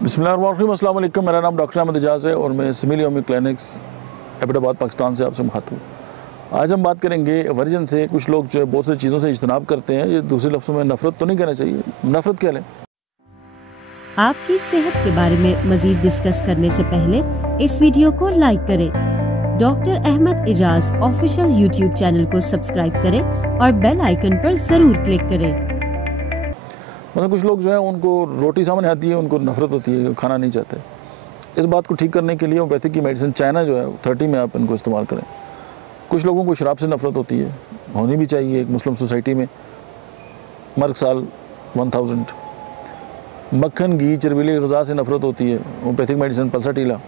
बिस्मिल्लाहिर्रहमानिर्रहीम, अस्सलाम वालेकुम। मेरा नाम डॉक्टर अहमद इजाज़ है और मैं simile homeopathic clinics Abbottabad Pakistan से आपसे मुखातिब हूँ। आज हम बात करेंगे वर्जन से। कुछ लोग जो है बहुत सारी चीज़ों से इज्तनाब करते हैं। ये दूसरे लफ्ज़ों में नफ़रत तो नहीं कहना चाहिए, नफ़रत कह लें। आपकी सेहत के बारे में मजीद डिस्कस करने से पहले इस वीडियो को लाइक करें, doctor Ahmad Ijaz official YouTube channel को सब्सक्राइब करें और बेल आइकन पर जरूर क्लिक करें। मतलब कुछ लोग जो है उनको रोटी सामने आती है, उनको नफ़रत होती है, खाना नहीं चाहते। इस बात को ठीक करने के लिए होम्योपैथिक की मेडिसिन चाइना जो है 30 में आप इनको इस्तेमाल करें। कुछ लोगों को शराब से नफ़रत होती है, होनी भी चाहिए। एक मुस्लिम सोसाइटी में मर्ग साल 1000। मक्खन, घी, चरबीली ग़िज़ा से नफ़रत होती है, होम्योपैथिक मेडिसिन पल्साटीला।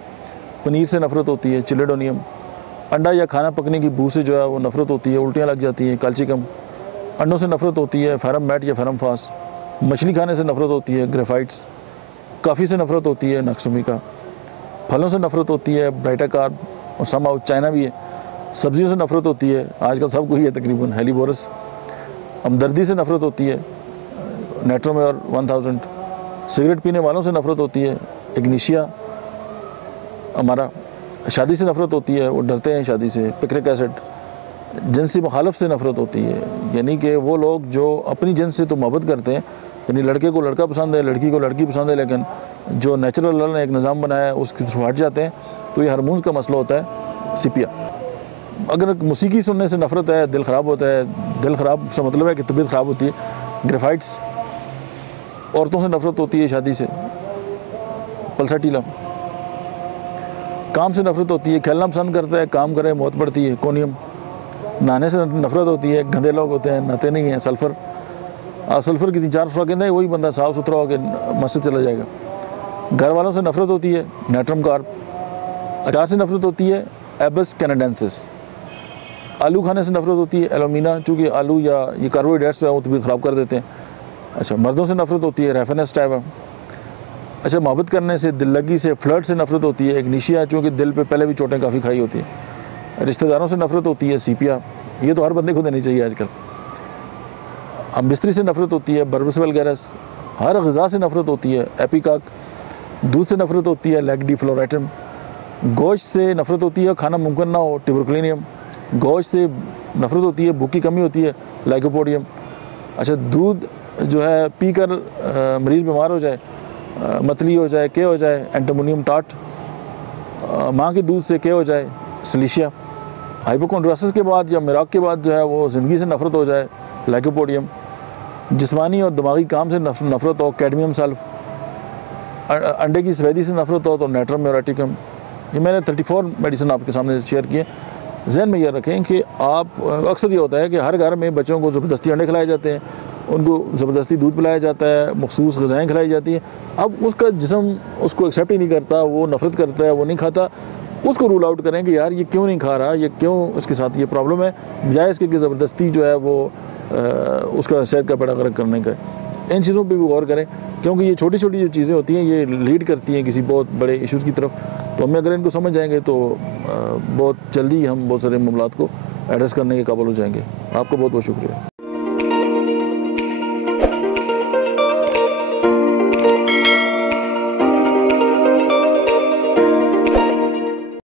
पनीर से नफ़रत होती है, चिलेडोनियम। अंडा या खाना पकने की बू से जो है वो नफ़रत होती है, उल्टियाँ लग जाती हैं, कैल्शियम। अंडों से नफ़रत होती है, फेरम मैट या फेरम फास। मछली खाने से नफ़रत होती है, ग्रेफाइट्स। काफ़ी से नफ़रत होती है, नक्सुमिका। फलों से नफ़रत होती है, ब्राइटाकार्ब और समाउ चाइना भी है। सब्जियों से नफ़रत होती है, आजकल सबको ही है तकरीबन, हेलीबोरस। हमदर्दी से नफ़रत होती है, नेट्रोमेयर 1000। सिगरेट पीने वालों से नफ़रत होती है, इग्निशिया। हमारा शादी से नफ़रत होती है, वो डरते हैं शादी से, पिक्रिक एसिड। जिनसी मुखालफ से नफ़रत होती है, यानी कि वो लोग जो अपनी जिन्स से तो मोहब्बत करते हैं, यानी लड़के को लड़का पसंद है, लड़की को लड़की पसंद है, लेकिन जो नेचुरल अल्लाह ने एक निज़ाम बनाया है उसकी तरफ हट जाते हैं, तो ये हार्मोन्स का मसला होता है, सिपिया। अगर मौसीकी सुनने से नफ़रत है, दिल ख़राब होता है, दिल ख़राब से मतलब है कि तबीयत ख़राब होती है, ग्रेफाइट्स। औरतों से नफ़रत होती है शादी से, पल्साटीला। काम से नफ़रत होती है, खेलना पसंद करता है, काम करे मौत पड़ती है, कोनियम। नहाने से नफ़रत होती है, गंदे लोग होते हैं, नहाते नहीं हैं, सल्फ़र। आप सल्फ़र की 3-4 फुराकें दें, वही बंदा साफ़ सुथरा होकर मस्जिद चला जाएगा। घर वालों से नफ़रत होती है, नाइट्रम कार्ब। अचार से नफ़रत होती है, एबस कैनेडेंसिस। आलू खाने से नफ़रत होती है, एलोमिना, चूँकि आलू या ये कार्बोहाइड्रेट्स है वो तबीयत ख़राब कर देते हैं। अच्छा, मर्दों से नफ़रत होती है, रेफेनेस टाइप। अच्छा, मोहब्बत करने से, दिल लगी से, फ्लर्ट से नफ़रत होती है, इग्निशिया, चूँकि दिल पे पहले भी चोटें काफ़ी खाई होती है। रिश्तेदारों से नफ़रत होती है, सीपिया। ये तो हर बंदे को देनी चाहिए आजकल। अब बिस्तरी से नफ़रत होती है, बर्बस वल्गैरस। हर ग़िज़ा से नफ़रत होती है, एपिकाक। दूध से नफ़रत होती है, लैक्डी फ्लोराइटम। गोश्त से नफ़रत होती है, खाना मुमकिन ना हो, ट्यूबरकुलिनियम। गोश्त से नफ़रत होती है, भूख की कमी होती है, लाइकोपोडियम। अच्छा, दूध जो है पीकर मरीज़ बीमार हो जाए, मतली हो जाए, के हो जाए, एंटोमोनियम टाट। माँ के दूध से के हो जाए, सलीशिया। हाइपोकोंड्रोसिस के बाद या मिराक के बाद जो है वो ज़िंदगी से नफ़रत हो जाए, लाइकोपोडियम। जिस्मानी और दिमागी काम से नफ़रत हो, कैडमियम सल्फ। अंडे की सफ़ेदी से नफ़रत हो तो नाइट्रम म्यूरेटिकम। ये मैंने 34 मेडिसिन आपके सामने शेयर किए। जहन में यह रखें कि आप अक्सर ये होता है कि हर घर में बच्चों को ज़बरदस्ती अंडे खिलाए जाते हैं, उनको ज़बरदस्ती दूध पिलाया जाता है, मखसूस ग़िज़ाएँ खिलाई जाती हैं। अब उसका जिस्म उसको एक्सेप्ट ही नहीं करता, वो नफ़रत करता है, वो नहीं खाता। उसको रूल आउट करें कि यार ये क्यों नहीं खा रहा, ये क्यों इसके साथ ये प्रॉब्लम है, बजाय इसके कि ज़बरदस्ती जो है वो उसका सेहत का बेड़ा गर्क करने का। इन चीज़ों पे भी गौर करें, क्योंकि ये छोटी छोटी जो चीज़ें होती हैं ये लीड करती हैं किसी बहुत बड़े इश्यूज़ की तरफ। तो हमें अगर इनको समझ जाएंगे तो बहुत जल्दी हम बहुत सारे मामलात को एड्रेस करने के काबिल हो जाएंगे। आपका बहुत बहुत शुक्रिया।